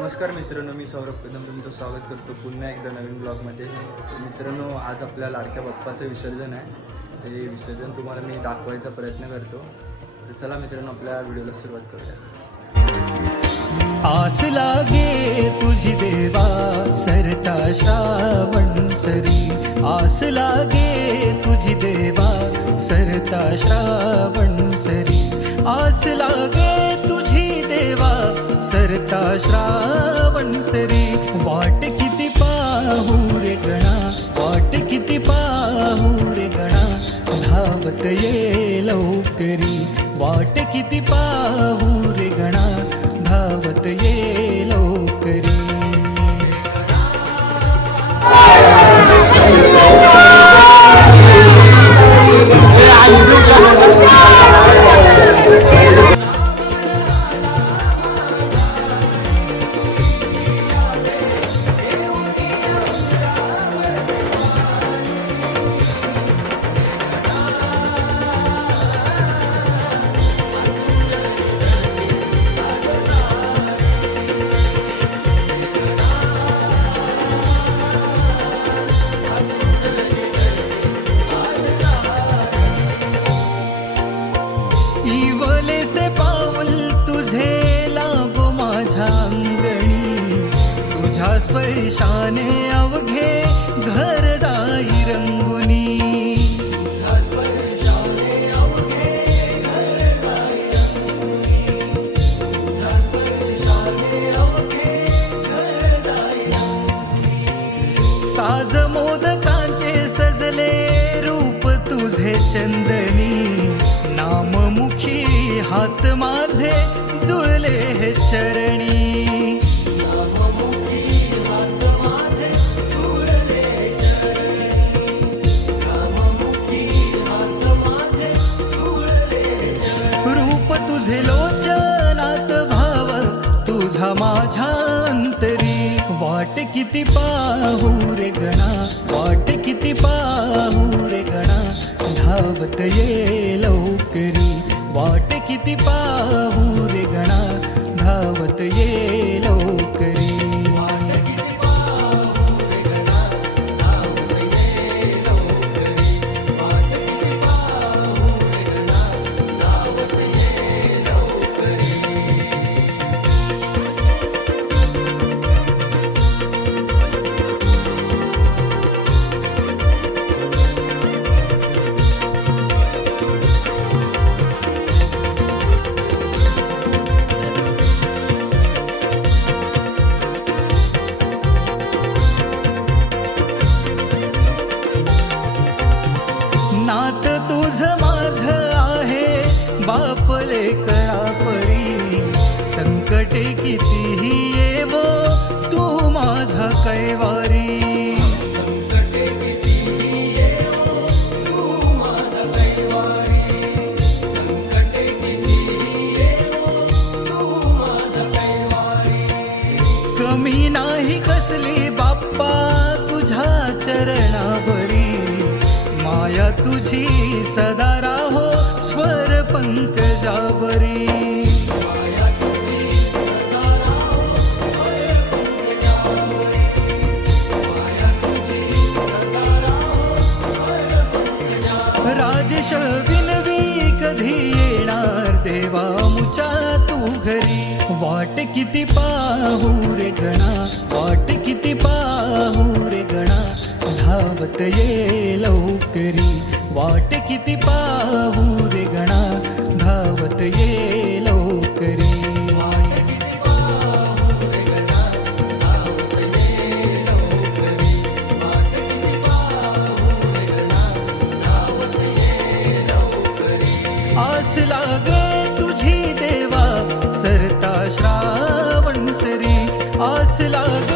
नमस्कार मित्रांनो मी सौरभ कदम तुमचं स्वागत करतो पुन्हा एकदा नवीन ब्लॉगमध्ये. मित्रांनो आज आपल्या लाडक्या बाप्पाचं विसर्जन आहे. ते विसर्जन तुम्हाला मी दाखवायचा प्रयत्न करतो. तर चला मित्रांनो आपल्या व्हिडिओला सुरुवात करूया. आस लागे तुझी देवा सरता श्रावण सरी. आस लागे तुझी देवा सरता श्रावण सरी. आस लागे तुझी देवा सरता श्रावण सरी. वाट किती पाहू रे गणा वाट किती पाहू रे गणा. धावत ये लवकरी वाट किती पाहू रे गणा? धावत ये शाने अवघे घर जाई रंगुनी. साज मोदकांचे सजले रूप तुझे चंदनी. नाममुखी हात माझे जुळले हे चरणी. वाट किती पाहू रे गणा? वाट किती पाहू रे गणा? धावत ये लवकरी. वाट किती पाहू रे गणा? धावत ये तुझी सदा राहो स्वर पंकजावरी. राजेश विनवी कधी येणार देवा मुचा तू घरी? वाट किती पाहू रे गणा वाट किती पाहू रे गणा? धावत ये लवकरी वाट किती पाहू रे गणा। धावत ये लवकरी आस लागे तुझी देवा, सरता श्रावण सरी। आस लागे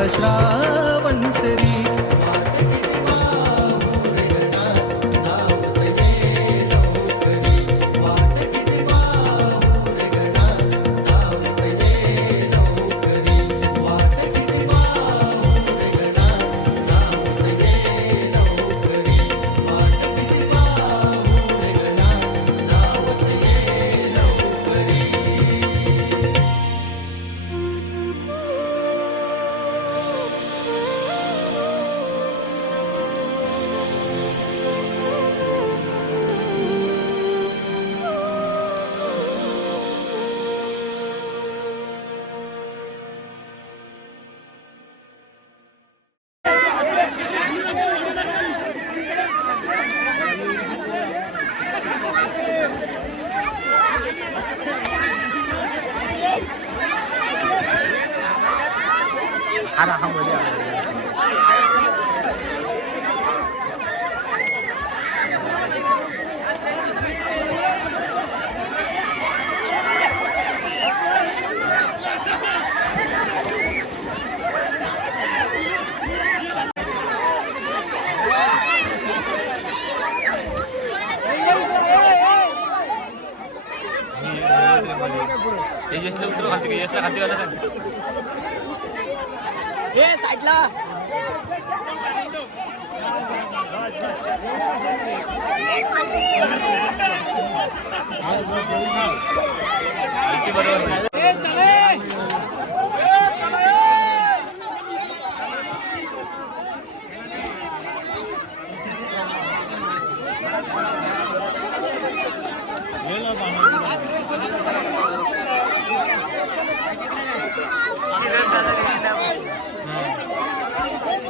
सरता श्रावण सरी हा ना, हा मध्ये आला. हे यशला उतरव खालती का यशला खालती वाला सांग खालती बरोबर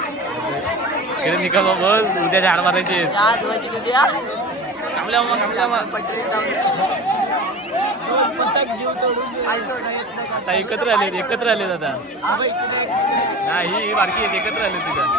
इकडे निकाल बोल उद्या झाड मारायचे थांबल्या मग थांबल्या मग. आता एकत्र आले एकत्र आले दादा नाही ही बारकी एकत्र आले तिथं.